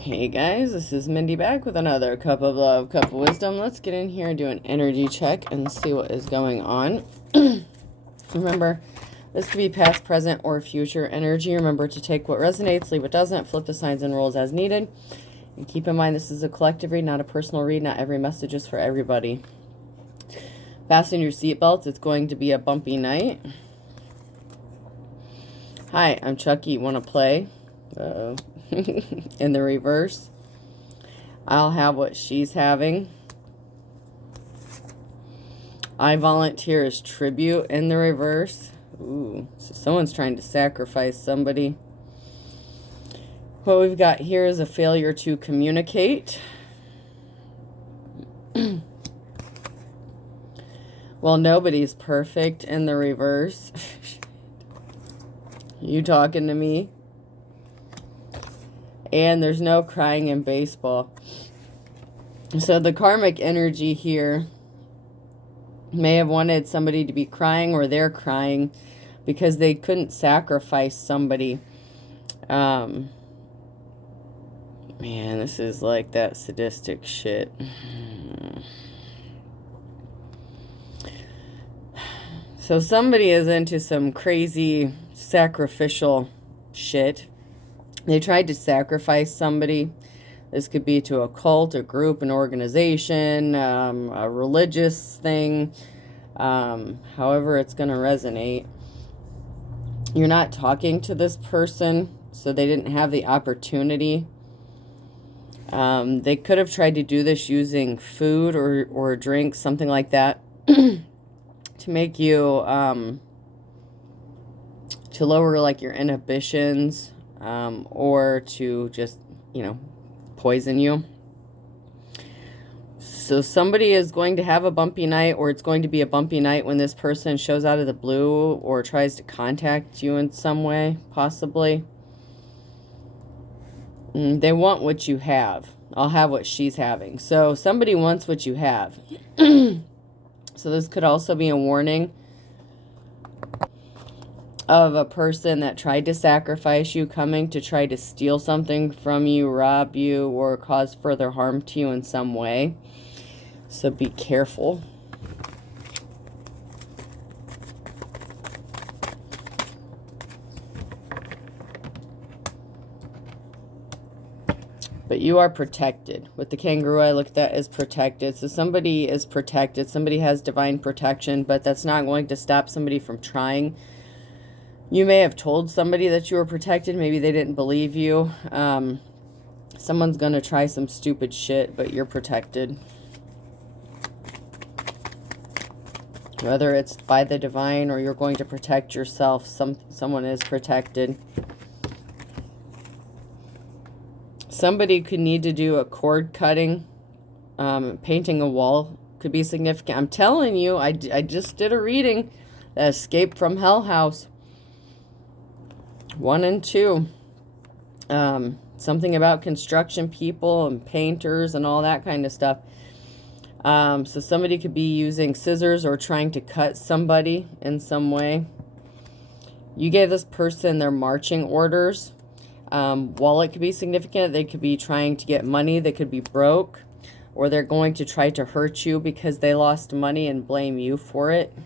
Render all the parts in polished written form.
Hey guys, this is Mindy back with another cup of love, cup of wisdom. Let's get in here and do an energy check and see what is going on. Remember, this could be past, present, or future energy. Remember to take what resonates, leave what doesn't, flip the signs and rules as needed. And keep in mind this is a collective read, not a personal read. Not every message is for everybody. Fasten your seatbelts. It's going to be a bumpy night. Hi, I'm Chucky. Want to play? Uh-oh. In the reverse, I'll have what she's having. I volunteer as tribute in the reverse. Ooh, so someone's trying to sacrifice somebody. What we've got here is a failure to communicate. Well, nobody's perfect in the reverse. You talking to me? And there's no crying in baseball. So the karmic energy here may have wanted somebody to be crying, or they're crying because they couldn't sacrifice somebody. Man, this is like that sadistic shit. So somebody is into some crazy sacrificial shit. They tried to sacrifice somebody. This could be to a cult, a group, an organization, a religious thing. However it's going to resonate. You're not talking to this person, so they didn't have the opportunity. They could have tried to do this using food or drink, something like that, to make you, to lower like your inhibitions. Or to just, poison you. So somebody is going to have a bumpy night, or it's going to be a bumpy night when this person shows out of the blue or tries to contact you in some way, possibly. They want what you have. I'll have what she's having. So somebody wants what you have. So this could also be a warning of a person that tried to sacrifice you, coming to try to steal something from you, rob you, or cause further harm to you in some way. So be careful. But you are protected. With the kangaroo, I look at that as protected. So somebody is protected. Somebody has divine protection, but that's not going to stop somebody from trying. You may have told somebody that you were protected. Maybe they didn't believe you. Someone's going to try some stupid shit, but you're protected. Whether it's by the divine or you're going to protect yourself, someone is protected. Somebody could need to do a cord cutting. Painting a wall could be significant. I'm telling you, I just did a reading. The Escape from Hell House. 1 and 2. Something about construction people and painters and all that kind of stuff. So somebody could be using scissors or trying to cut somebody in some way. You gave this person their marching orders. While it could be significant, they could be trying to get money. They could be broke, or they're going to try to hurt you because they lost money and blame you for it.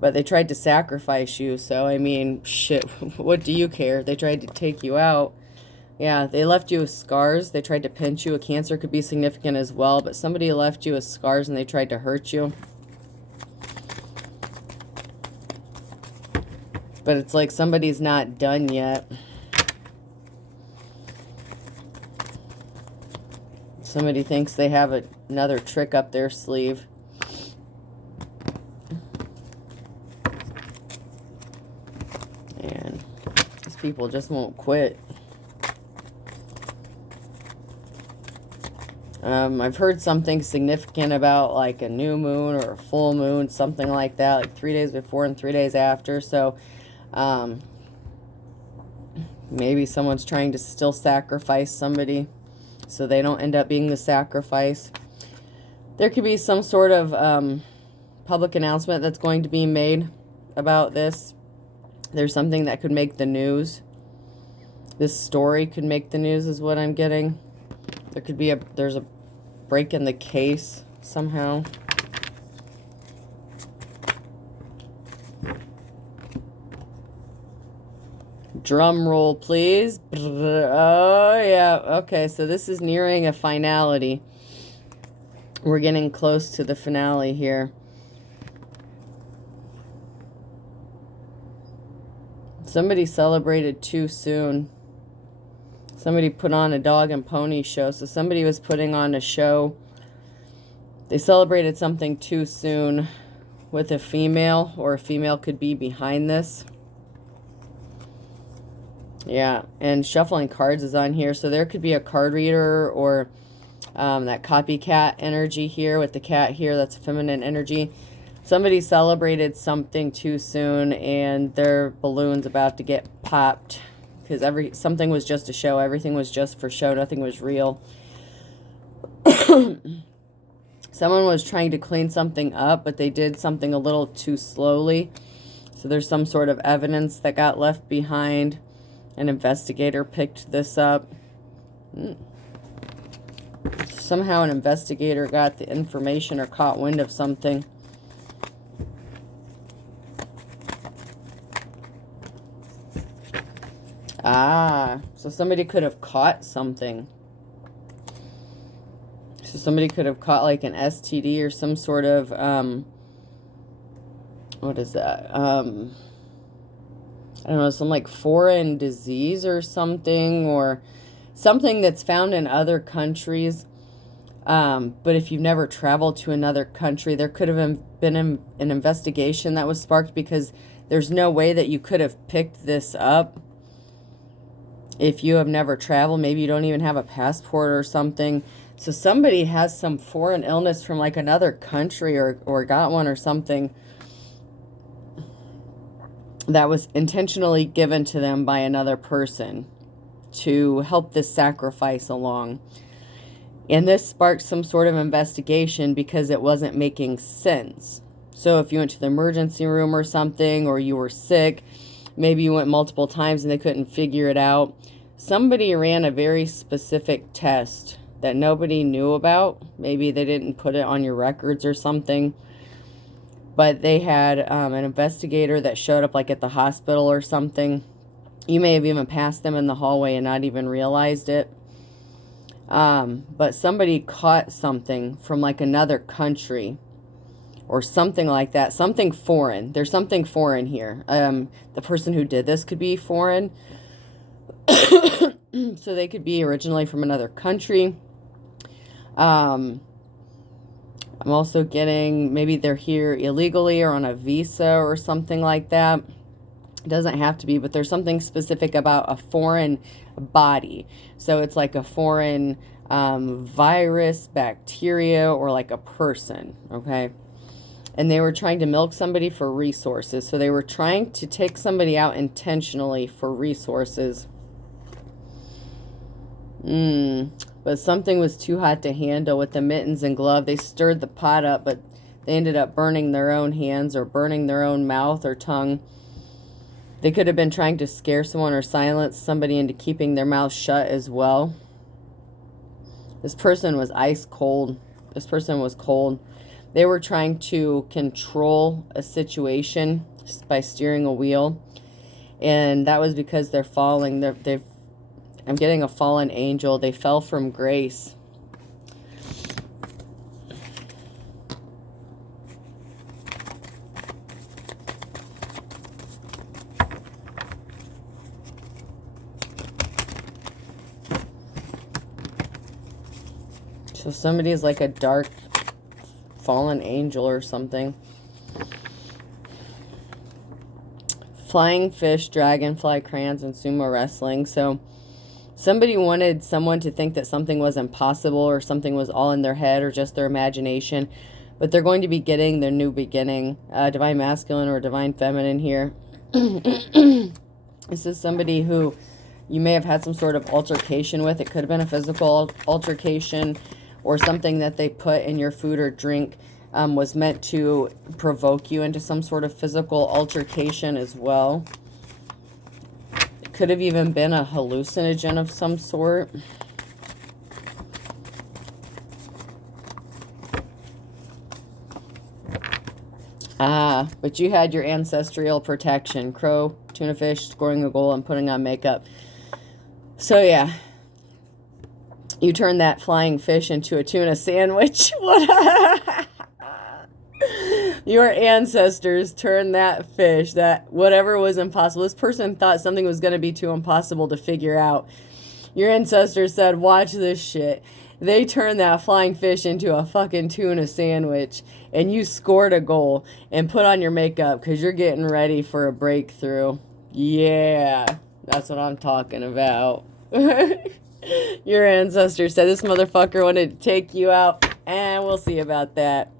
But they tried to sacrifice you, so, I mean, shit, what do you care? They tried to take you out. Yeah, they left you with scars. They tried to pinch you. A cancer could be significant as well, but somebody left you with scars and they tried to hurt you. But it's like somebody's not done yet. Somebody thinks they have another trick up their sleeve. And these people just won't quit. I've heard something significant about like a new moon or a full moon, something like that, like 3 days before and 3 days after. So maybe someone's trying to still sacrifice somebody so they don't end up being the sacrifice. There could be some sort of public announcement that's going to be made about this. There's something that could make the news. This story could make the news is what I'm getting. There could be there's a break in the case somehow. Drum roll, please. Oh, yeah. Okay, so this is nearing a finality. We're getting close to the finale here. Somebody celebrated too soon. Somebody put on a dog and pony show. So somebody was putting on a show. They celebrated something too soon with a female, or a female could be behind this. Yeah, and shuffling cards is on here. So there could be a card reader, or that copycat energy here with the cat here. That's feminine energy. Somebody celebrated something too soon, and their balloon's about to get popped because something was just a show. Everything was just for show. Nothing was real. Someone was trying to clean something up, but they did something a little too slowly. So there's some sort of evidence that got left behind. An investigator picked this up. Somehow an investigator got the information or caught wind of something. Ah, so somebody could have caught something. So somebody could have caught like an STD or some sort of, what is that? I don't know, some like foreign disease or something that's found in other countries. But if you've never traveled to another country, there could have been an investigation that was sparked, because there's no way that you could have picked this up if you have never traveled. Maybe you don't even have a passport or something. So somebody has some foreign illness from like another country, or got one or something that was intentionally given to them by another person to help this sacrifice along. And this sparked some sort of investigation because it wasn't making sense. So if you went to the emergency room or something, or you were sick, maybe you went multiple times and they couldn't figure it out. Somebody ran a very specific test that nobody knew about. Maybe they didn't put it on your records or something. But they had an investigator that showed up like at the hospital or something. You may have even passed them in the hallway and not even realized it. But somebody caught something from like another country or something like that. Something foreign. There's something foreign here. The person who did this could be foreign. So they could be originally from another country. I'm also getting maybe they're here illegally or on a visa or something like that. It doesn't have to be, but there's something specific about a foreign body. So it's like a foreign virus, bacteria, or like a person, okay? And they were trying to milk somebody for resources. So they were trying to take somebody out intentionally for resources. But something was too hot to handle with the mittens and glove. They stirred the pot up, but they ended up burning their own hands or burning their own mouth or tongue. They could have been trying to scare someone or silence somebody into keeping their mouth shut as well. This person was ice cold. This person was cold. They were trying to control a situation by steering a wheel. And that was because they're falling. I'm getting a fallen angel. They fell from grace. So somebody is like a dark fallen angel or something. Flying fish, dragonfly, crayons, and sumo wrestling. So somebody wanted someone to think that something was impossible or something was all in their head or just their imagination. But they're going to be getting their new beginning. Divine masculine or divine feminine here. This is somebody who you may have had some sort of altercation with. It could have been a physical altercation, or something that they put in your food or drink was meant to provoke you into some sort of physical altercation as well. Could have even been a hallucinogen of some sort. But you had your ancestral protection. Crow, tuna fish, scoring a goal, and putting on makeup. So, yeah. You turned that flying fish into a tuna sandwich. What? Your ancestors turned that fish, that whatever was impossible. This person thought something was going to be too impossible to figure out. Your ancestors said, watch this shit. They turned that flying fish into a fucking tuna sandwich. And you scored a goal and put on your makeup because you're getting ready for a breakthrough. Yeah, that's what I'm talking about. Your ancestors said this motherfucker wanted to take you out. And we'll see about that.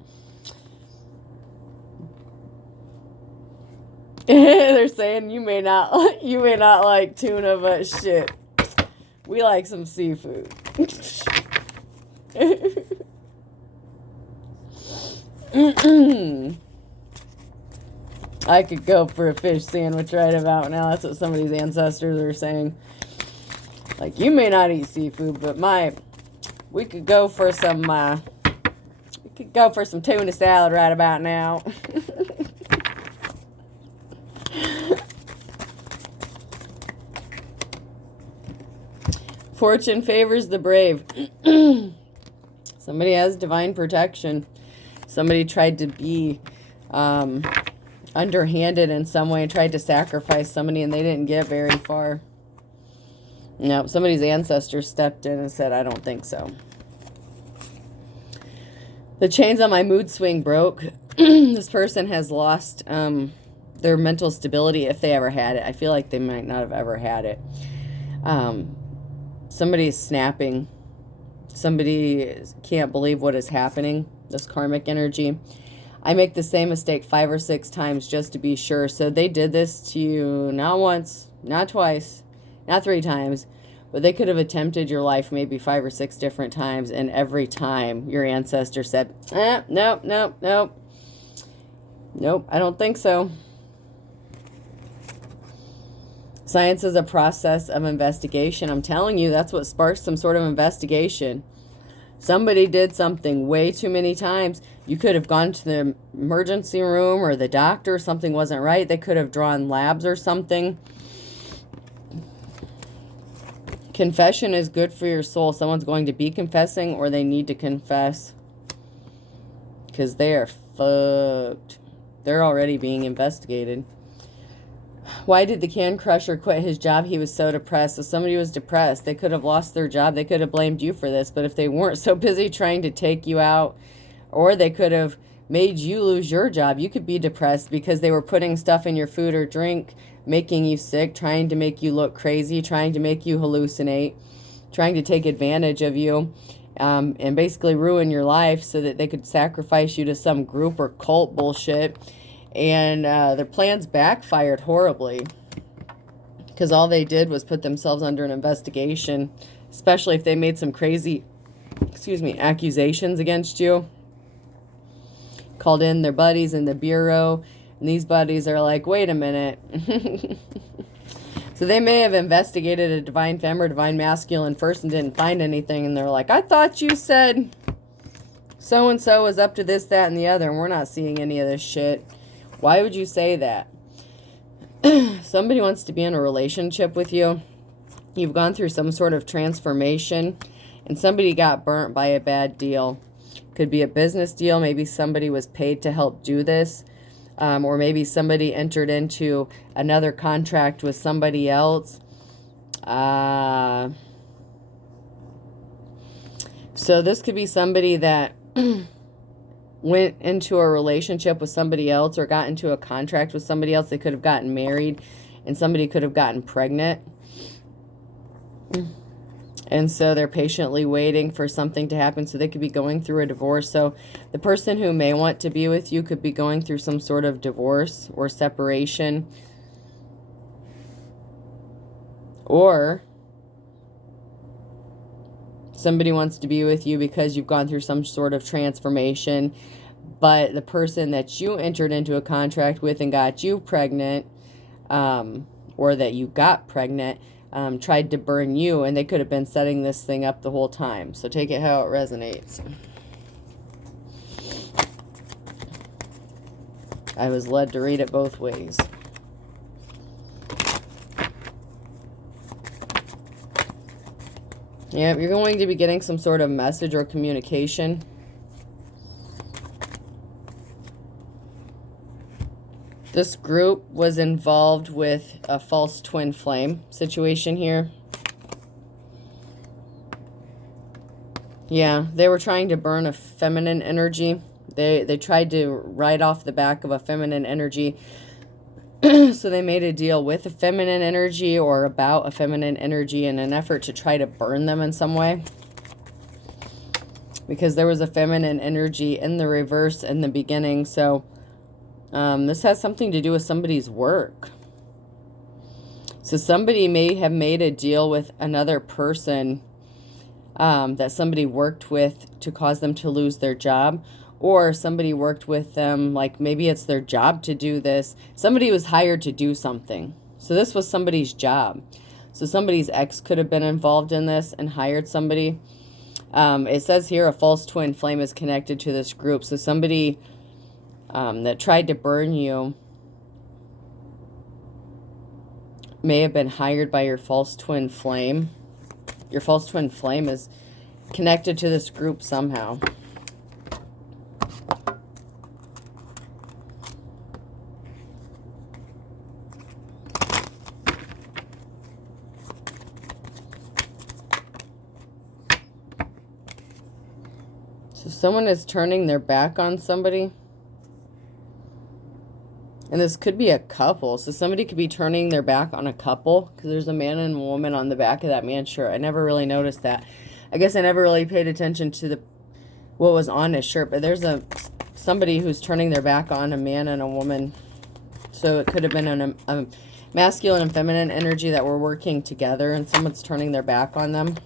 They're saying you may not like tuna, but shit, we like some seafood. I could go for a fish sandwich right about now. That's what some of these ancestors are saying. Like, you may not eat seafood, but we could go for some tuna salad right about now. Fortune favors the brave. Somebody has divine protection. Somebody tried to be underhanded in some way, tried to sacrifice somebody, and they didn't get very far. No, somebody's ancestors stepped in and said, I don't think so. The chains on my mood swing broke. This person has lost their mental stability if they ever had it. I feel like they might not have ever had it. Somebody is snapping. Somebody can't believe what is happening. This karmic energy. I make the same mistake 5 or 6 times just to be sure. So they did this to you not once, not twice, not 3 times, but they could have attempted your life maybe 5 or 6 different times, and every time your ancestor said, nope, nope, nope. Nope, I don't think so. Science is a process of investigation. I'm telling you, that's what sparks some sort of investigation. Somebody did something way too many times. You could have gone to the emergency room or the doctor. Something wasn't right. They could have drawn labs or something. Confession is good for your soul. Someone's going to be confessing, or they need to confess. Because they are fucked. They're already being investigated. Why did the can crusher quit his job? He was so depressed. So somebody was depressed. They could have lost their job. They could have blamed you for this. But if they weren't so busy trying to take you out, or they could have made you lose your job, you could be depressed because they were putting stuff in your food or drink, making you sick, trying to make you look crazy, trying to make you hallucinate, trying to take advantage of you, and basically ruin your life so that they could sacrifice you to some group or cult bullshit. And their plans backfired horribly because all they did was put themselves under an investigation, especially if they made some crazy, accusations against you. Called in their buddies in the bureau, and these buddies are like, wait a minute. So they may have investigated a divine femme or divine masculine first and didn't find anything, and they're like, I thought you said so-and-so was up to this, that, and the other, and we're not seeing any of this shit. Why would you say that? Somebody wants to be in a relationship with you. You've gone through some sort of transformation, and somebody got burnt by a bad deal. Could be a business deal. Maybe somebody was paid to help do this. Or maybe somebody entered into another contract with somebody else. So this could be somebody that went into a relationship with somebody else or got into a contract with somebody else. They could have gotten married, and somebody could have gotten pregnant. And so they're patiently waiting for something to happen, so they could be going through a divorce. So the person who may want to be with you could be going through some sort of divorce or separation. Or somebody wants to be with you because you've gone through some sort of transformation, but the person that you entered into a contract with and got you pregnant or that you got pregnant, tried to burn you, and they could have been setting this thing up the whole time. So take it how it resonates. I was led to read it both ways. Yeah, you're going to be getting some sort of message or communication. This group was involved with a false twin flame situation here. Yeah, they were trying to burn a feminine energy. They tried to ride off the back of a feminine energy. So they made a deal with a feminine energy or about a feminine energy in an effort to try to burn them in some way. Because there was a feminine energy in the reverse in the beginning. So this has something to do with somebody's work. So somebody may have made a deal with another person that somebody worked with to cause them to lose their job. Or somebody worked with them, like maybe it's their job to do this. Somebody was hired to do something. So this was somebody's job. So somebody's ex could have been involved in this and hired somebody. It says here a false twin flame is connected to this group. So somebody that tried to burn you may have been hired by your false twin flame. Your false twin flame is connected to this group somehow. So someone is turning their back on somebody. And this could be a couple. So somebody could be turning their back on a couple. Because there's a man and a woman on the back of that man's shirt. I never really noticed that. I guess I never really paid attention to what was on his shirt. But there's somebody who's turning their back on a man and a woman. So it could have been a masculine and feminine energy that were working together. And someone's turning their back on them.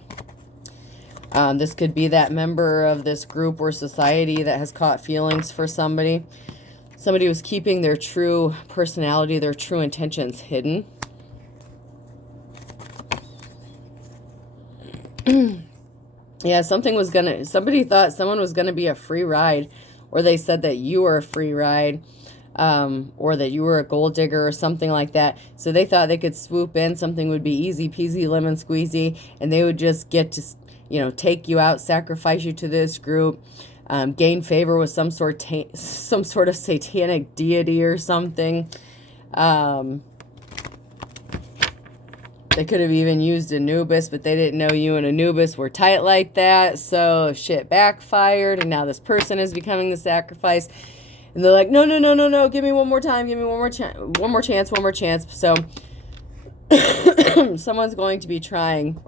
This could be that member of this group or society that has caught feelings for somebody. Somebody was keeping their true personality, their true intentions hidden. Yeah, somebody thought someone was gonna be a free ride, or they said that you were a free ride, or that you were a gold digger or something like that. So they thought they could swoop in, something would be easy peasy lemon squeezy, and they would just get to, you know, take you out, sacrifice you to this group, gain favor with some sort of satanic deity or something. They could have even used Anubis, but they didn't know you and Anubis were tight like that. So shit backfired, and now this person is becoming the sacrifice. And they're like, no, no, no, no, no, give me one more time, give me one more chance. So someone's going to be trying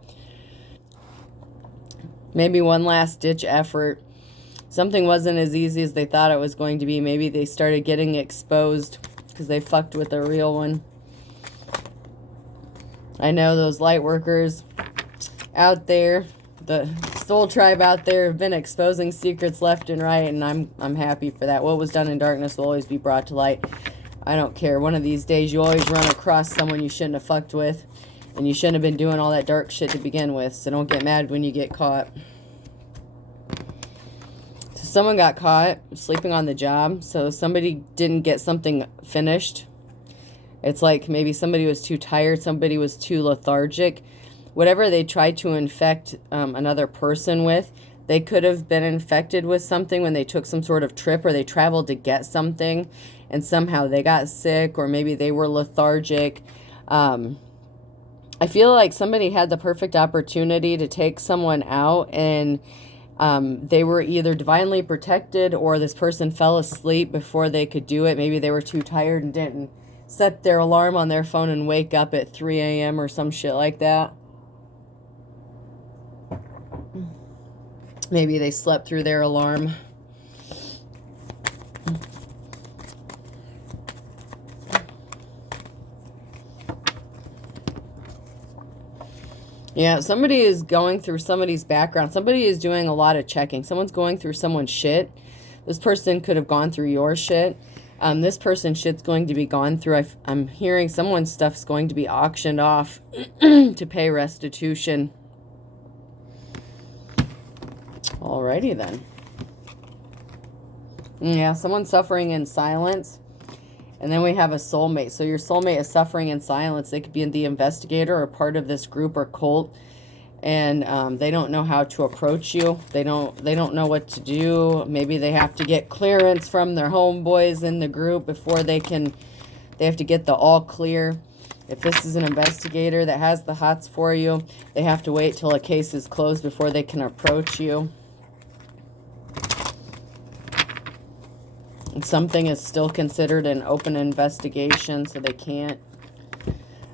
maybe one last ditch effort. Something wasn't as easy as they thought it was going to be. Maybe they started getting exposed because they fucked with the real one. I know those light workers out there, the soul tribe out there, have been exposing secrets left and right, and I'm happy for that. What was done in darkness will always be brought to light. I don't care. One of these days you always run across someone you shouldn't have fucked with, and you shouldn't have been doing all that dark shit to begin with, so don't get mad when you get caught. So someone got caught sleeping on the job, so somebody didn't get something finished. It's like maybe somebody was too tired, somebody was too lethargic. Whatever they tried to infect another person with, they could have been infected with something when they took some sort of trip, or they traveled to get something and somehow they got sick, or maybe they were lethargic. I feel like somebody had the perfect opportunity to take someone out, and they were either divinely protected, or this person fell asleep before they could do it. Maybe they were too tired and didn't set their alarm on their phone and wake up at 3 a.m. or some shit like that. Maybe they slept through their alarm. Yeah, somebody is going through somebody's background. Somebody is doing a lot of checking. Someone's going through someone's shit. This person could have gone through your shit. This person's shit's going to be gone through. I'm hearing someone's stuff's going to be auctioned off to pay restitution. Alrighty then. Yeah, someone's suffering in silence. And then we have a soulmate. So your soulmate is suffering in silence. They could be the investigator or part of this group or cult. And they don't know how to approach you. They don't know what to do. Maybe they have to get clearance from their homeboys in the group before they have to get the all clear. If this is an investigator that has the hots for you, they have to wait till a case is closed before they can approach you. And something is still considered an open investigation, so they can't.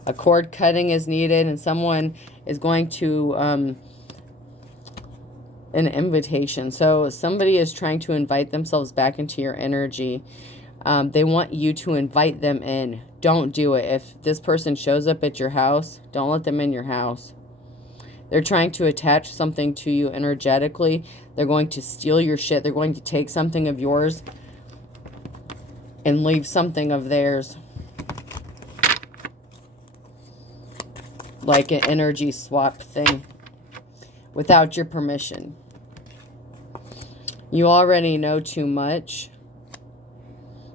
A cord cutting is needed, and someone is going to an invitation. So somebody is trying to invite themselves back into your energy. They want you to invite them in. Don't do it. If this person shows up at your house, don't let them in your house. They're trying to attach something to you energetically. They're going to steal your shit. They're going to take something of yours and leave something of theirs. Like an energy swap thing. Without your permission. You already know too much.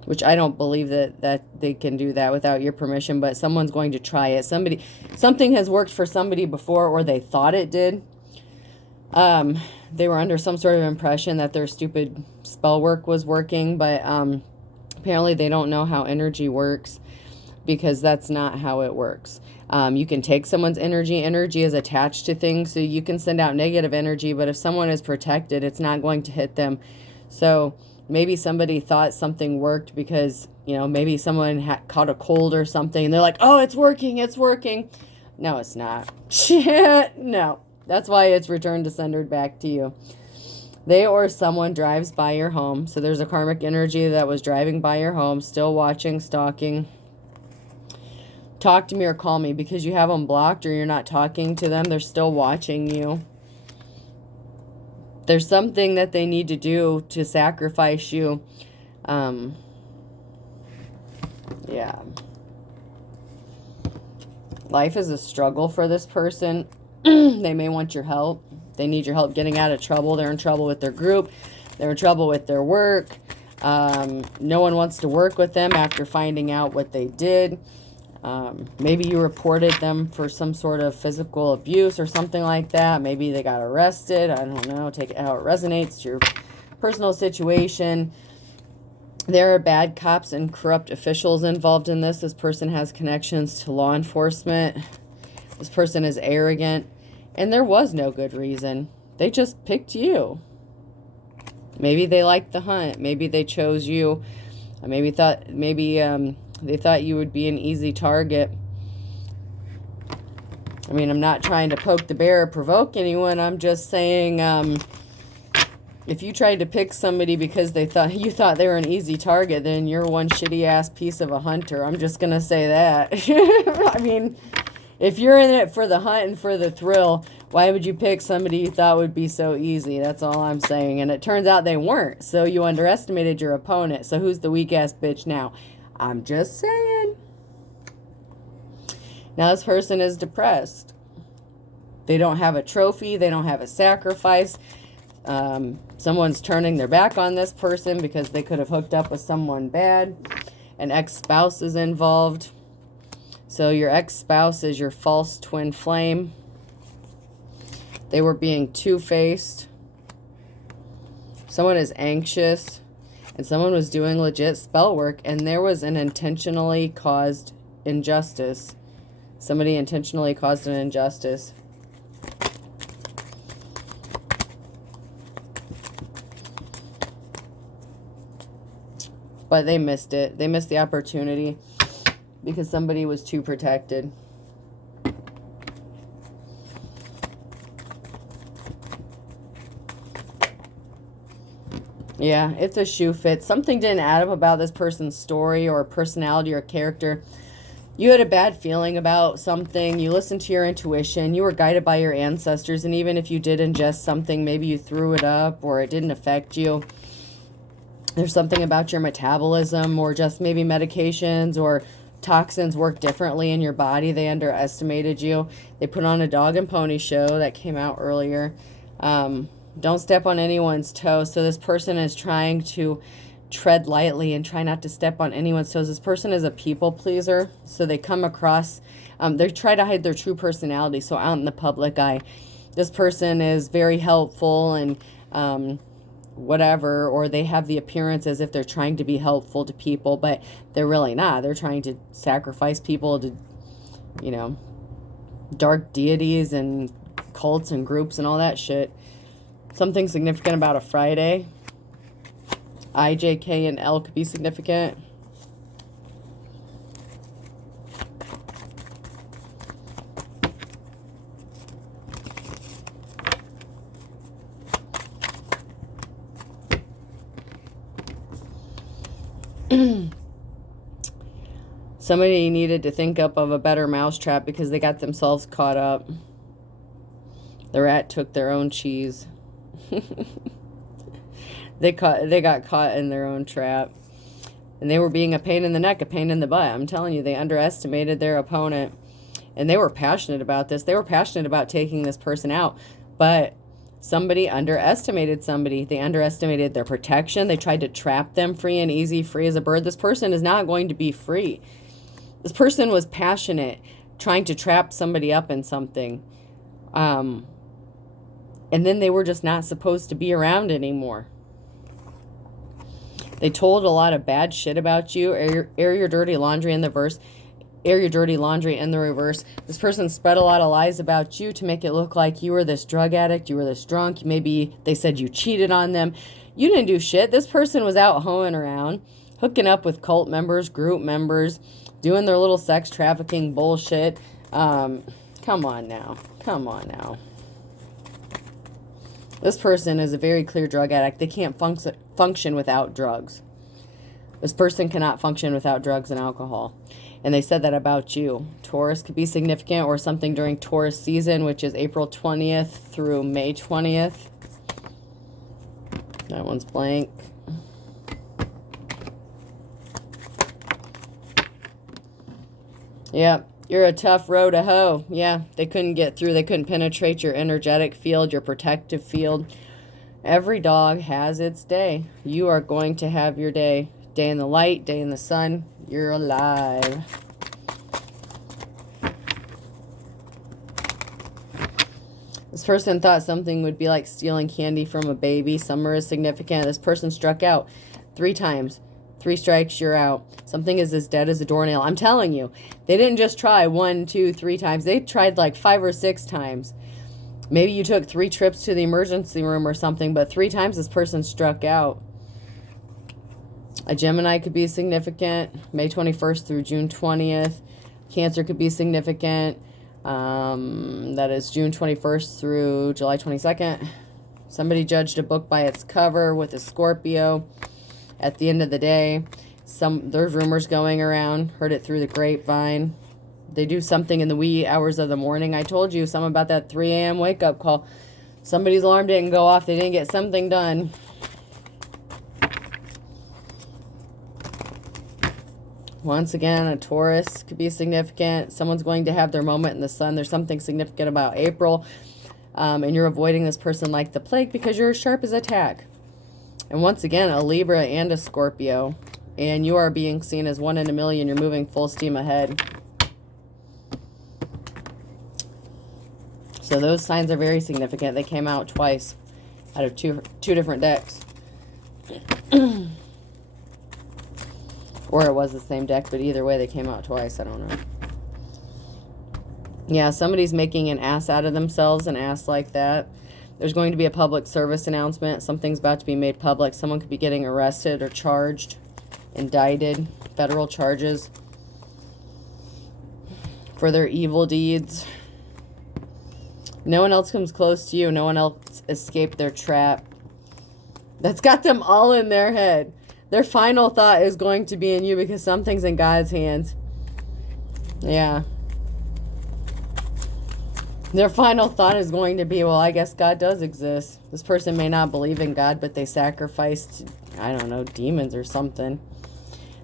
Which I don't believe that they can do that without your permission. But someone's going to try it. Something has worked for somebody before, or they thought it did. They were under some sort of impression that their stupid spell work was working. But apparently they don't know how energy works, because that's not how it works. You can take someone's energy. Energy is attached to things, so you can send out negative energy, but if someone is protected, it's not going to hit them. So maybe somebody thought something worked because, you know, maybe someone caught a cold or something, and they're like, oh, it's working, it's working. No, it's not. Shit, no. That's why it's returned to sender back to you. They or someone drives by your home. So there's a karmic energy that was driving by your home, still watching, stalking. Talk to me or call me, because you have them blocked or you're not talking to them. They're still watching you. There's something that they need to do to sacrifice you. Yeah. Life is a struggle for this person. They may want your help. They need your help getting out of trouble. They're in trouble with their group. They're in trouble with their work. No one wants to work with them after finding out what they did. Maybe you reported them for some sort of physical abuse or something like that. Maybe they got arrested. I don't know. Take it how it resonates to your personal situation. There are bad cops and corrupt officials involved in this. This person has connections to law enforcement. This person is arrogant. And there was no good reason. They just picked you. Maybe they liked the hunt. Maybe they chose you. Maybe they thought you would be an easy target. I mean, I'm not trying to poke the bear or provoke anyone. I'm just saying, if you tried to pick somebody because you thought they were an easy target, then you're one shitty ass piece of a hunter. I'm just gonna say that. I mean, if you're in it for the hunt and for the thrill, why would you pick somebody you thought would be so easy? That's all I'm saying. And it turns out they weren't. So you underestimated your opponent. So who's the weak ass bitch now? I'm just saying. Now this person is depressed. They don't have a trophy. They don't have a sacrifice. Someone's turning their back on this person because they could have hooked up with someone bad. An ex-spouse is involved. So your ex-spouse is your false twin flame. They were being two-faced. Someone is anxious. And someone was doing legit spell work. And there was an intentionally caused injustice. Somebody intentionally caused an injustice. But they missed it. They missed the opportunity. Because somebody was too protected. Yeah, it's a shoe fit. Something didn't add up about this person's story or personality or character. You had a bad feeling about something. You listened to your intuition. You were guided by your ancestors. And even if you did ingest something, maybe you threw it up or it didn't affect you. There's something about your metabolism, or just maybe medications or toxins work differently in your body. They underestimated you. They put on a dog and pony show that came out earlier. Don't step on anyone's toes. So this person is trying to tread lightly and try not to step on anyone's toes. This person is a people pleaser. So they come across, they try to hide their true personality. So out in the public eye, this person is very helpful and whatever, or they have the appearance as if they're trying to be helpful to people, but they're really not. They're trying to sacrifice people to, you know, dark deities and cults and groups and all that shit. Something significant about a Friday. I, J, K, and L could be significant. Somebody needed to think up of a better mousetrap because they got themselves caught up. The rat took their own cheese. They got caught in their own trap. And they were being a pain in the neck, a pain in the butt. I'm telling you, they underestimated their opponent. And they were passionate about this. They were passionate about taking this person out. But somebody underestimated somebody. They underestimated their protection. They tried to trap them free and easy, free as a bird. This person is not going to be free. This person was passionate, trying to trap somebody up in something. And then they were just not supposed to be around anymore. They told a lot of bad shit about you. Air your dirty laundry in the verse. Air your dirty laundry in the reverse. This person spread a lot of lies about you to make it look like you were this drug addict, you were this drunk. Maybe they said you cheated on them. You didn't do shit. This person was out hoeing around, hooking up with cult members, group members, doing their little sex trafficking bullshit. Come on now. Come on now. This person is a very clear drug addict. They can't function without drugs. This person cannot function without drugs and alcohol. And they said that about you. Taurus could be significant, or something during Taurus season, which is April 20th through May 20th. That one's blank. Yeah, you're a tough row to hoe. Yeah, they couldn't get through. They couldn't penetrate your energetic field, your protective field. Every dog has its day. You are going to have your day. Day in the light, day in the sun. You're alive. This person thought something would be like stealing candy from a baby. Summer is significant. This person struck out 3 times. 3 strikes, you're out. Something is as dead as a doornail. I'm telling you, they didn't just try 1, 2, 3 times. They tried like 5 or 6 times. Maybe you took 3 trips to the emergency room or something, but 3 times this person struck out. A Gemini could be significant. May 21st through June 20th. Cancer could be significant. That is June 21st through July 22nd. Somebody judged a book by its cover with a Scorpio. At the end of the day, there's rumors going around. Heard it through the grapevine. They do something in the wee hours of the morning. I told you something about that 3 a.m. wake-up call. Somebody's alarm didn't go off. They didn't get something done. Once again, a Taurus could be significant. Someone's going to have their moment in the sun. There's something significant about April. And you're avoiding this person like the plague because you're as sharp as a tack. And once again, a Libra and a Scorpio. And you are being seen as 1 in a million. You're moving full steam ahead. So those signs are very significant. They came out twice out of two different decks. Or it was the same deck, but either way, they came out twice. I don't know. Yeah, somebody's making an ass out of themselves, an ass like that. There's going to be a public service announcement. Something's about to be made public. Someone could be getting arrested or charged, indicted, federal charges for their evil deeds. No one else comes close to you. No one else escaped their trap. That's got them all in their head. Their final thought is going to be in you because something's in God's hands. Yeah. Their final thought is going to be, well, I guess God does exist. This person may not believe in God, but they sacrificed, I don't know, demons or something.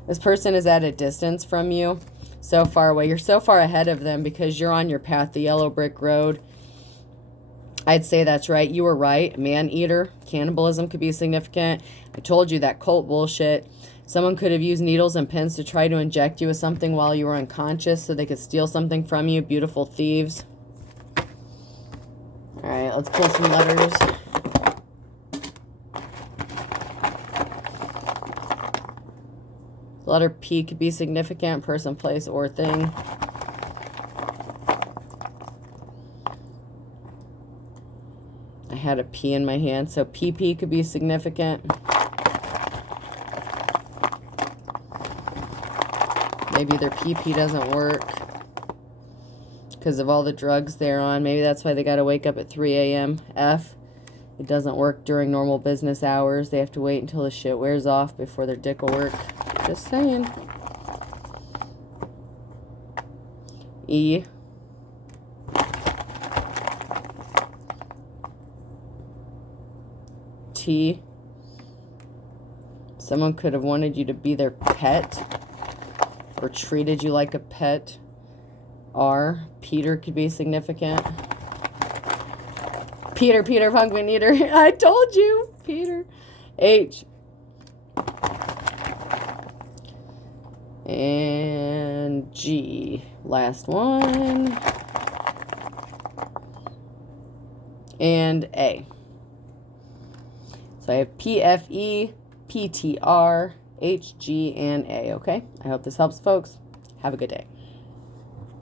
This person is at a distance from you, so far away. You're so far ahead of them because you're on your path, the yellow brick road. I'd say that's right. You were right. Man-eater, cannibalism could be significant. I told you that cult bullshit. Someone could have used needles and pins to try to inject you with something while you were unconscious so they could steal something from you. Beautiful thieves. All right, let's pull some letters. Letter P could be significant. Person, place, or thing. I had a P in my hand, so PP could be significant. Maybe their PP doesn't work because of all the drugs they're on. Maybe that's why they got to wake up at 3 a.m. F. It doesn't work during normal business hours. They have to wait until the shit wears off before their dick will work. Just saying. E. T. Someone could have wanted you to be their pet or treated you like a pet. R. Peter could be significant. Peter, Pumpkin Eater. I told you. Peter. H. And G. Last one. And A. So I have P, F, E, P, T, R, H, G, and A, okay? I hope this helps, folks. Have a good day.